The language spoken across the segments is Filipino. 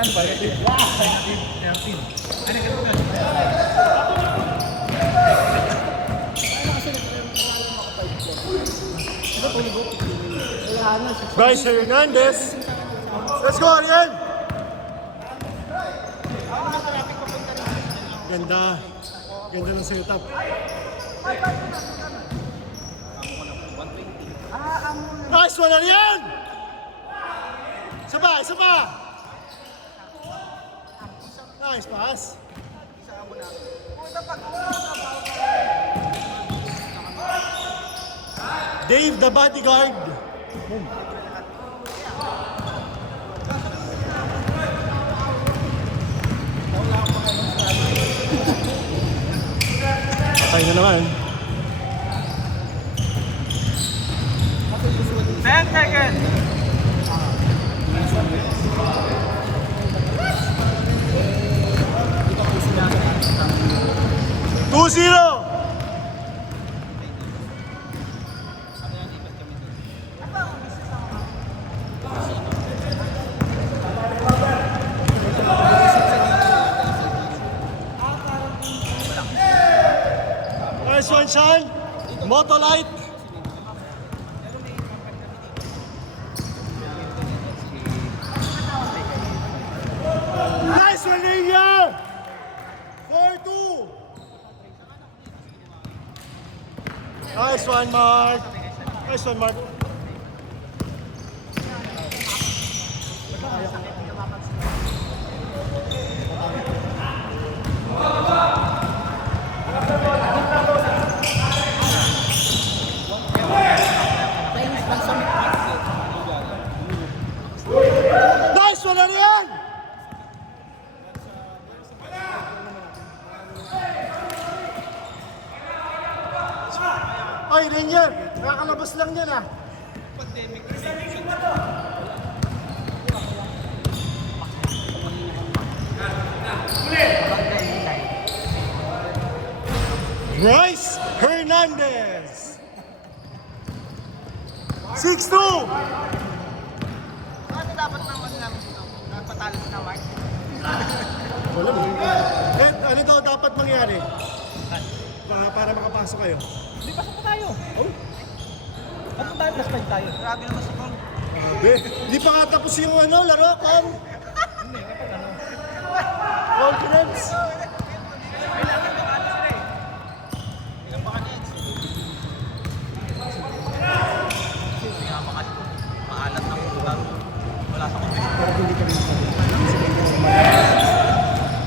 ano ba? 13. Ano ka ba? Bryce Hernandez. Let's go, Ariel! Ganda. Ganda ng setup. Nice one, Ariel! Isa pa, isa pa! Nice pass. Dave, the bodyguard. Patay na naman. 10 seconds! Two zero. Nice one, Sean. Motolite. Nice one, Liga. 4-2. Nice one, Mark. Nice one, Mark. Nice one, Ariel! Ay, Ranger! Nakakalabas lang yan ah! Bryce Hernandez! 6-2! Ano dapat naman namin dito? Nagpatalo na Mark? Wala mo. Eh, ano daw dapat mangyari? Para makapasok kayo. Hindi, pasok pa tayo. Oh. Pasok tayo, plus 5 tayo. Grabe naman si Paul. Hindi pa nga tapos yung ano, laro, Kam. Hindi, kapag ano. Confidence. Ilang baka nets? Maalat ng lugar. Wala sa kompetensya. Pero hindi ka rin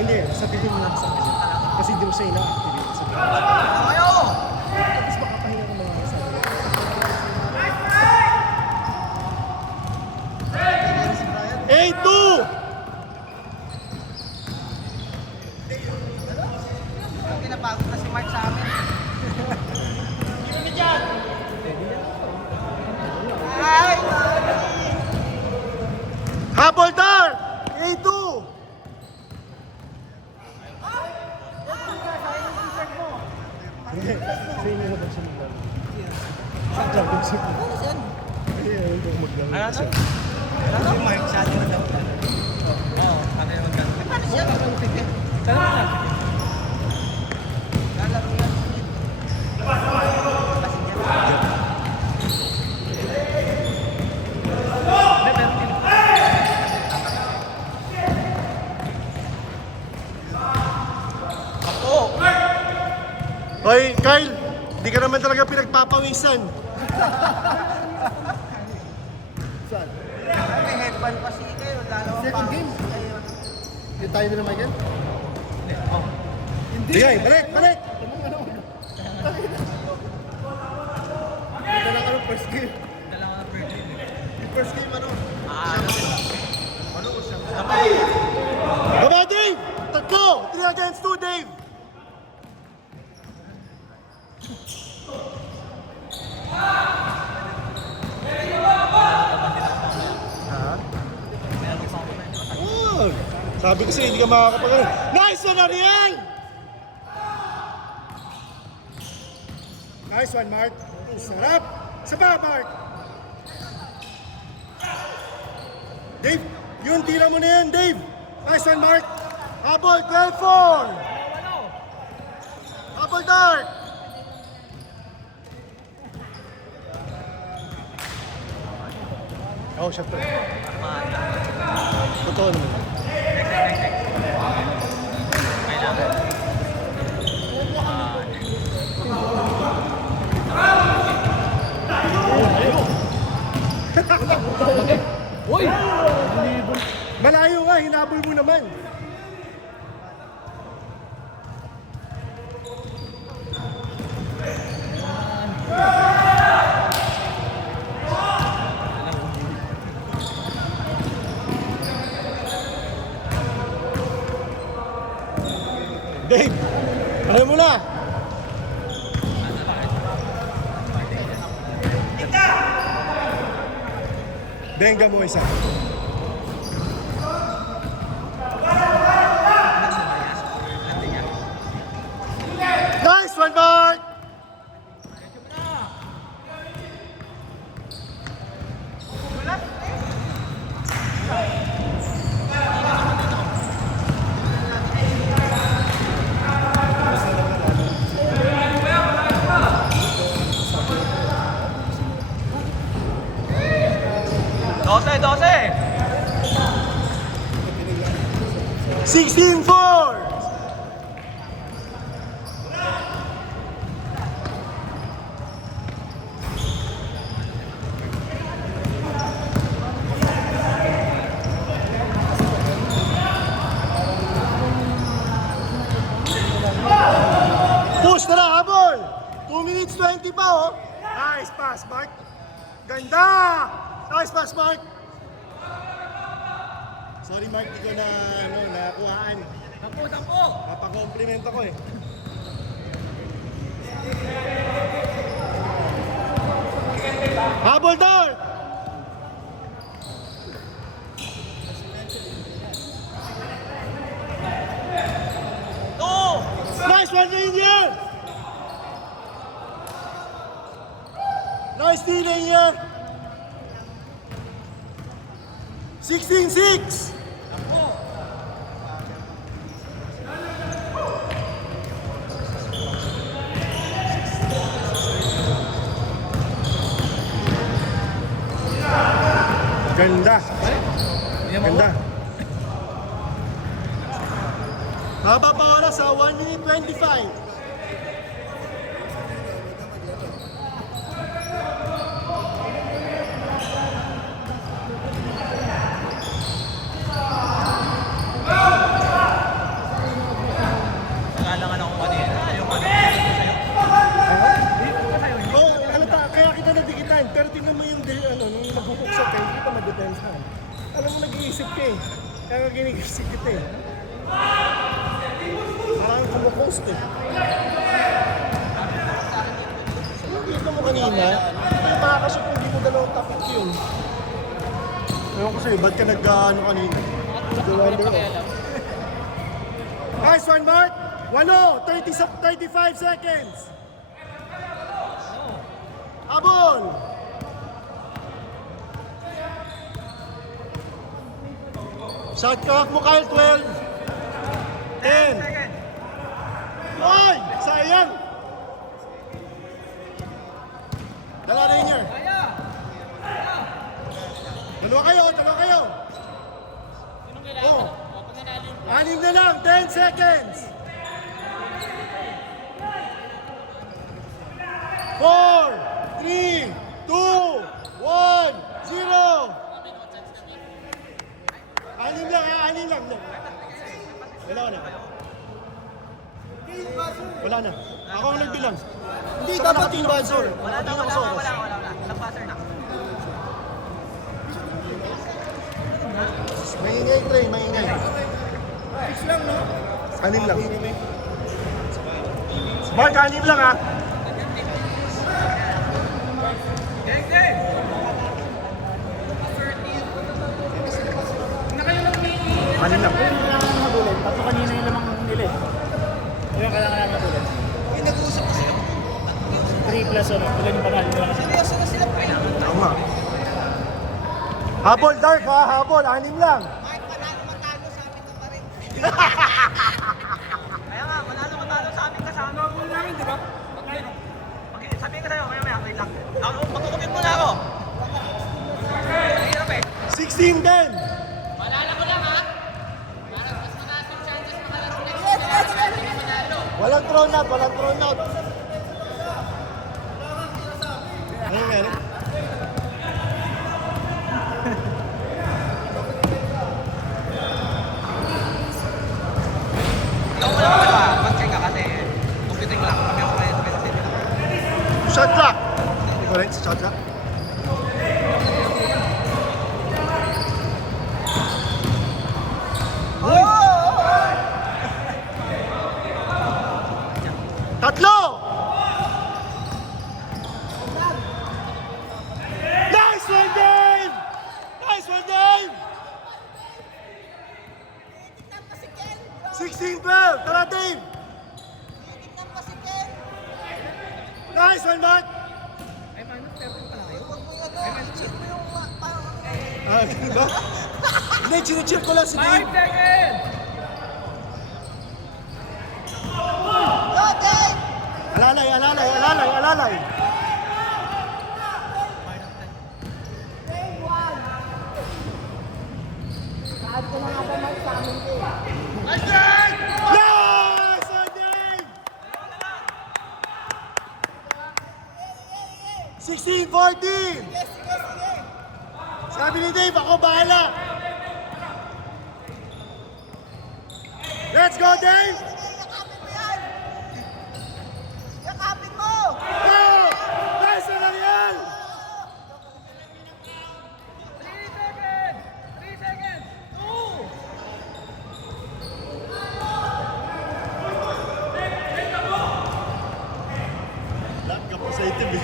hindi, sabihin mo lang sa akin. Kasi hindi mo siya ina-activate. Ayaw! Tapos makapahinga ng mga sabi. 8-2! Pinapagod na si Mark sa amin. Hindi dyan! Ay! Habol dar! 8-2! Hindi, sa inyo na ba siya magdala? Sa championship. Hindi, hindi ako magdala. Ano? Ano? Si Mark siya na daw. Oo, ano yung magkano? Paano siya? Saan naman natin? Lalaro yan. Hoy, Kyle, di ka naman talaga pinagpapawisan. Saan? May headband pa si Ike. Second game. Hindi tayo na Michael? Hindi. Sige, balik, balik! Ito lang ano, first game. Dalawa na per game. First game ano? Ano ko siya? Baba, Dave! Tatlo! 3 against 2, Dave! Oh, sabi ko sa'yo, hindi ka makakapag... Nice one, Ariel! Nice one, Mark. Sarap! Saba, Mark! Dave, yun, tira mo na yan, Dave! Nice one, Mark. Habol, 12-4. Habol, Dark. Oo, syempre. Totoo naman. Uy! Malayo nga, hinabol mo naman. Dave, alam mo na. Denga mo isa. Nice one, Mark! Dose, dose! 16-4! Push na lang, habol! 2 minutes 20 pa, oh! Nice pass, Mark! Ganda! Nice pass, Mark! Sorry, Mark, di ko na, nakuhaan. Tampo, tampo! Papakompliment ako eh. Habol, Dark! Nice one, Rainier! Nice D, Rainier! 16-6! Ganda! Ganda! Haba pa oras sa 1 minute 25. Nagalangan ako kanina. Yung Oh, halata, kaya kita nadikitan. Pero tingnan mo yung nung nagpupuksa ka, hindi kita mag-defense man. Alam mo, nag-iisip ka eh. Kaya nga ginigisip kita eh. Parang kumupost eh. Nakita mo kanina, may makakasok kung hindi mo dalawang tapik yun. Ewan ko sa'yo, ba't ka nag-ano kanina? Nice one, Mark! Walo! 35 seconds! Habol! Shot clock mo, Kyle, 12. 10. Ay! Sayang! Dala Rainier. Dalawa kayo, dalawa kayo. Oh. 6 na lang, 10 seconds. 4, 3, 2, 1, 0. 6 lang, 6 lang. Wala na. Wala na. Ako ang nagbilang. Hindi, dapat yung buzzer. Wala. Walang passer na. Maingay, Trey, maingay. 6 lang, no? 6 lang. Mark, 6 lang, ha? Gang, gang! Anin lang. Kailangan mabulin. Tatlo kanina yung lamang nila eh. Yung kailangan mabulin. Yung nag-uusap ko sila. 3 plus ano. Tuloy yung panalo nila kasi. Seryoso na sila, pre. Tama. Habol, Dark, ha? Habol, 6 lang. Kahit matalo sabi ko. 16-10. Malala ko lang ha. Parang mas mataas yung chances makalaro next week kaya hindi ka manalo. Walang thrown out, walang thrown out. Ano meron? Ikaw wala ka ba? Mag-check ka kasi. Computing lang. Kami ako kayo. Shot clock. Hindi ko rin sa shot clock. Tatlo! Nice one, Dave! Nice one, Dave! 16-12! Tara, Dave! Nice one, Mark! Ay, minus 13 pala kayo. Ah, ganun ba? Hindi, chine-cheer ko lang si 5 Dave. seconds! Alalay, alalay, alalay, alalay. Nice one, Dave! 16-14! Sabi ni Dave, ako bahala. Let's go, Dave! Oh! Nice one, Ariel! 3 seconds! 3 seconds! 2! Lahat ka positive eh.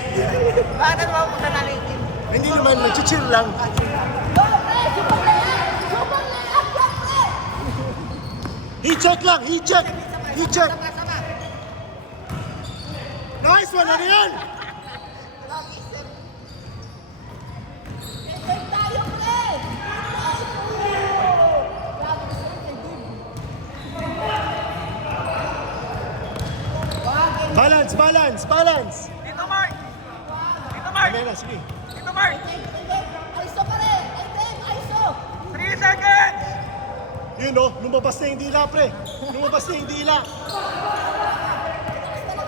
Bakit mo punta na rin? Hindi naman, nag-cheer lang. Heat check lang, heat check! Heat check! Nice one, Ariel! Balance, balance, balance! Dito, Mark! Dito, Mark! Amena, sige. Dito, Mark! Aiso pa rin! Aiso! 3 seconds! Yun oh, lumabas na yung dila, pre. Lumabas na yung dila.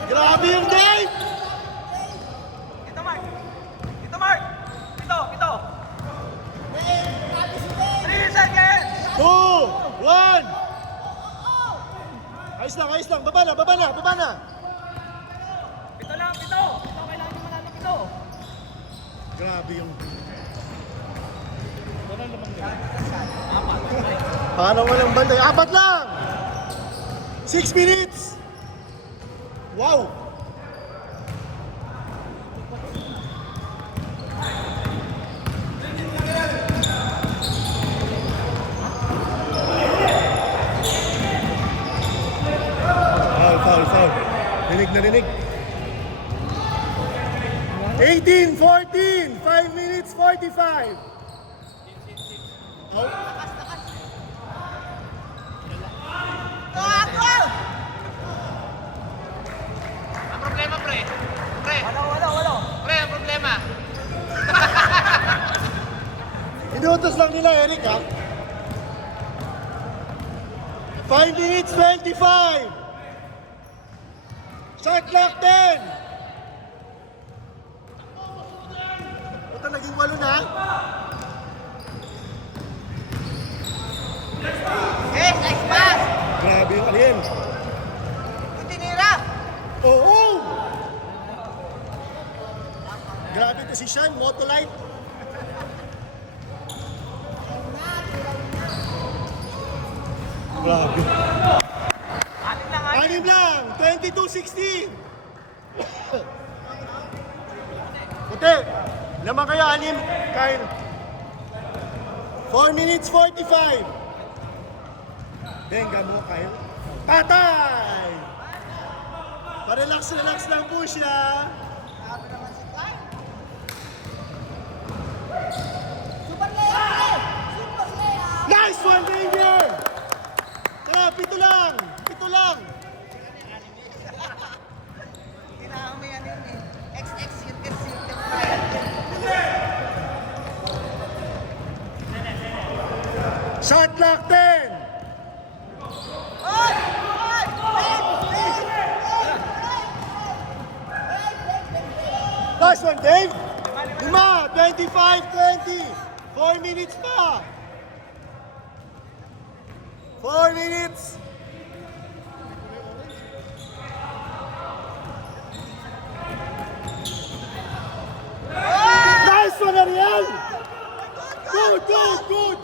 Grabe yung Dave! Dito, Mark! Dito, Mark! Dito, dito! 3 seconds! 2, 1! Ayos lang. Baba na, baba na, baba na. Pito lang, pito! Pito, kailangan nyo manalo, pito! Grabe yung... Paano walang bantay? 4 lang! 6 minutes! Wow! Foul. Rinig na rinig. 18-14! 5 minutes 45! Out. Ang problema, pre. Wala. Pre, ang problema. Inuutos lang nila, Eric, ha? 5 minutes 25! Shot clock 10! Ito, naging 8 na. Nice pass! Grabe yung alien. Tinira! Oo! Grabe ito si Sean, Motolite. Grabe. Anim lang, 22-16. Puti, naman kaya anim, Kyle. 4 minutes 45. Benga mo, Kyle. Patay! Pa-relax lang po siya. Super layup! Super layup! Nice one, Danger! Tara, 7 lang. Kailangan mo yan yun eh. XX, yun. Shot clock 10. Last one, Dave. 5, 25-20. 4 minutes pa. 4 minutes. Nice one, Ariel. Good, good, good.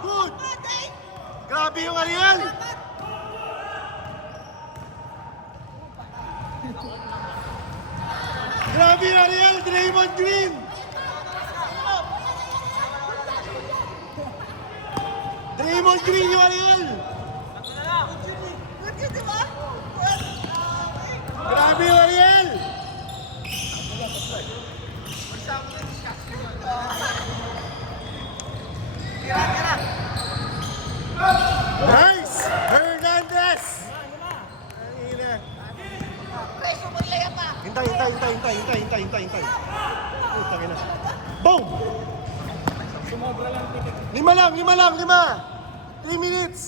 Good. Grabe yung Ariel. Grabe yung Ariel, Draymond Green. Draymond Green yung Ariel. Grabe yung Ariel. Nice! Hernandez! Hintay. Putang ina. Boom! Sumobra lang pitik. 5. 3 minutes.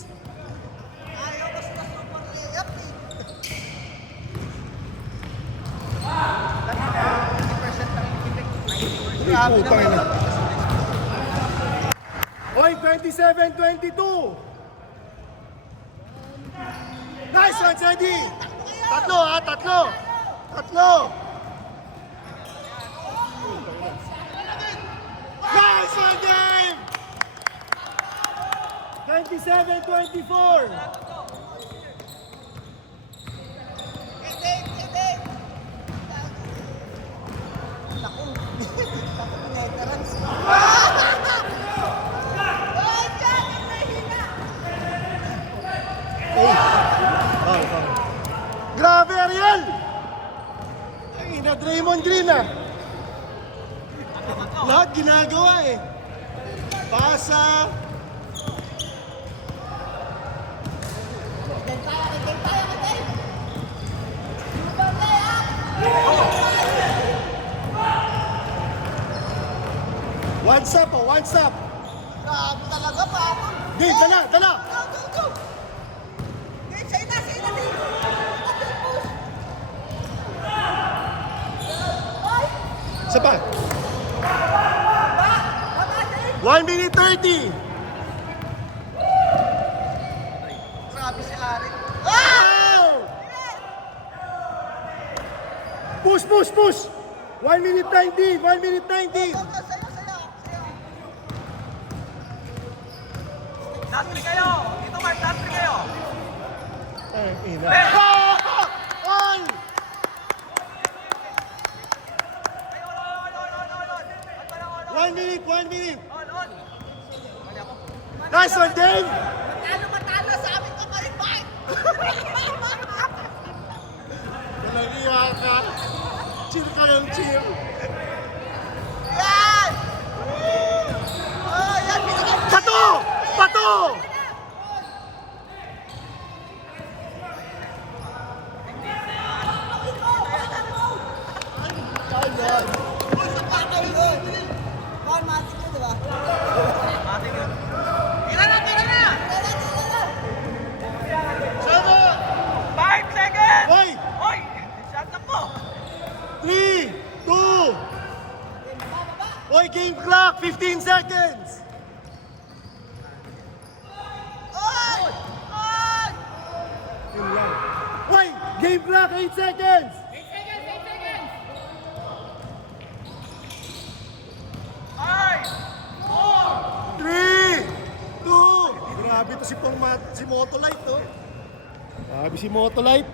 Putang ina. Oy, 27-22. Nice one, Sandy. Tatlo. Nice one, Dave. 27-24. Grabe, Ariel! Ay, na Draymond Green ah. Lahat ginagawa eh. Pasa. One stop. Grabe talaga pa ako. Di, dala. Go. Sa'yo na, Dave. Isa pa. 1 minute 30. Grabe si Arik. Oh! Push. 1 minute 90. Sa'yo. Last three kayo! Ito Mark, last three kayo! Ay, ina. All! One minute. On! Nice one, Dave. Matalo sa amin ka pa rin, Mike. Walang iya ka. Chill ka ng chill. Yan! Oh, yan, binigay. Pato! Juan, matik yun, di ba? Tira na! Tira na. 5 seconds! Hoy! Hoy! Shot na po! 3, 2. Hoy, game clock. 15 seconds. Yun lang. Hoy, game clock. 8 seconds. 3, 2. Grabe to si Motolite, to. Grabe si Motolite.